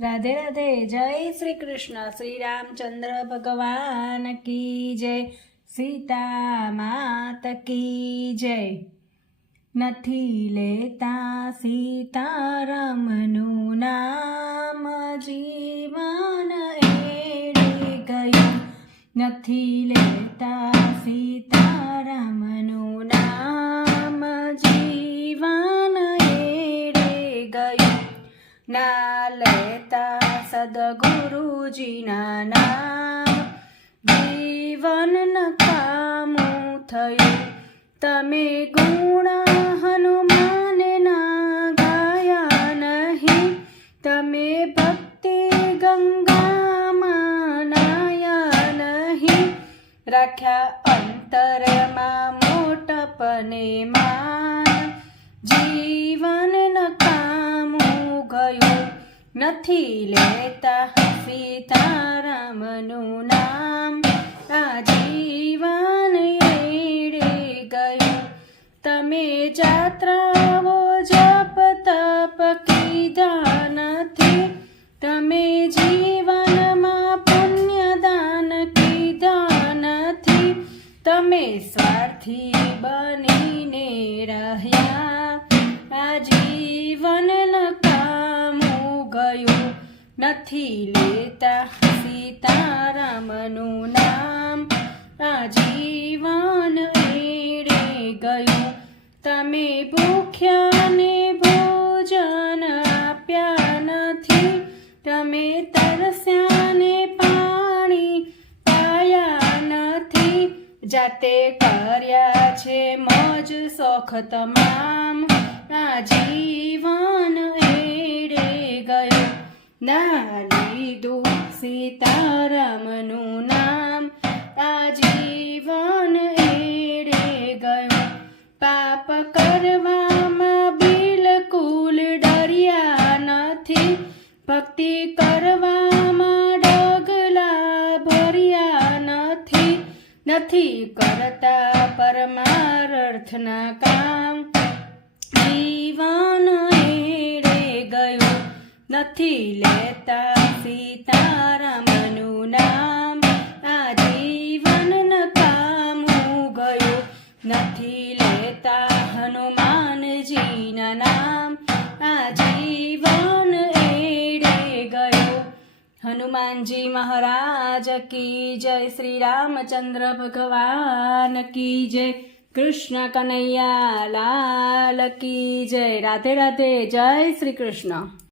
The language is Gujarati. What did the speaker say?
રાધે રાધે, જય શ્રી કૃષ્ણ શ્રી રામચંદ્ર ભગવાન કી જય, સીતા માત કી જય. નથી લેતા સીતારામનું નામ, જીવન એડી ગયું. નથી લેતા સીતારામનું નામ, જીવન એડી ગયું. ના લેતા સદગુરુજીના નામ. જીવન નકામું થયું. તમે ગુણ હનુમાનના ગાયા નહીં. તમે ભક્તિ ગંગામાં નાયા નહીં. રાખ્યા અંતરમાં મોટપને માન નથી લેતા સીતારામનું નામ. આજીવન જીવન એડે ગયું. તમે જાત્રાઓ જપ તપ કીધા નથી. તમે જીવનમાં પુણ્યદાન કીધા નથી. તમે સ્વાર્થી બનીને રહ્યા. આ નથી લેતા સીતારામનું નામ. આ જીવન એડે ગયું. તમે ભૂખ્યાને ભોજન આપ્યા નથી. તમે તરસ્યાને પાણી પાયા નથી. જાતે કર્યા છે મોજ શોખ તમામ આ સીતારામનું નામ આજીવન જીવન એડે ગયું. પાપ કરવામાં બિલકુલ ડર્યા નથી. ભક્તિ કરવામાં ડગલા ભર્યા નથી. નથી કરતા પરમાર્થના કામ. જીવન એડે ગયું. નથી લેતા સીતારામનું નથી લેતા હનુમાનજીના નામ. આ જીવન એડે ગયો. હનુમાનજી મહારાજ કી જય શ્રી રામચંદ્ર ભગવાન કી જય. કૃષ્ણ કનૈયા લાલ કી જય. રાધે રાધે જય શ્રી કૃષ્ણ.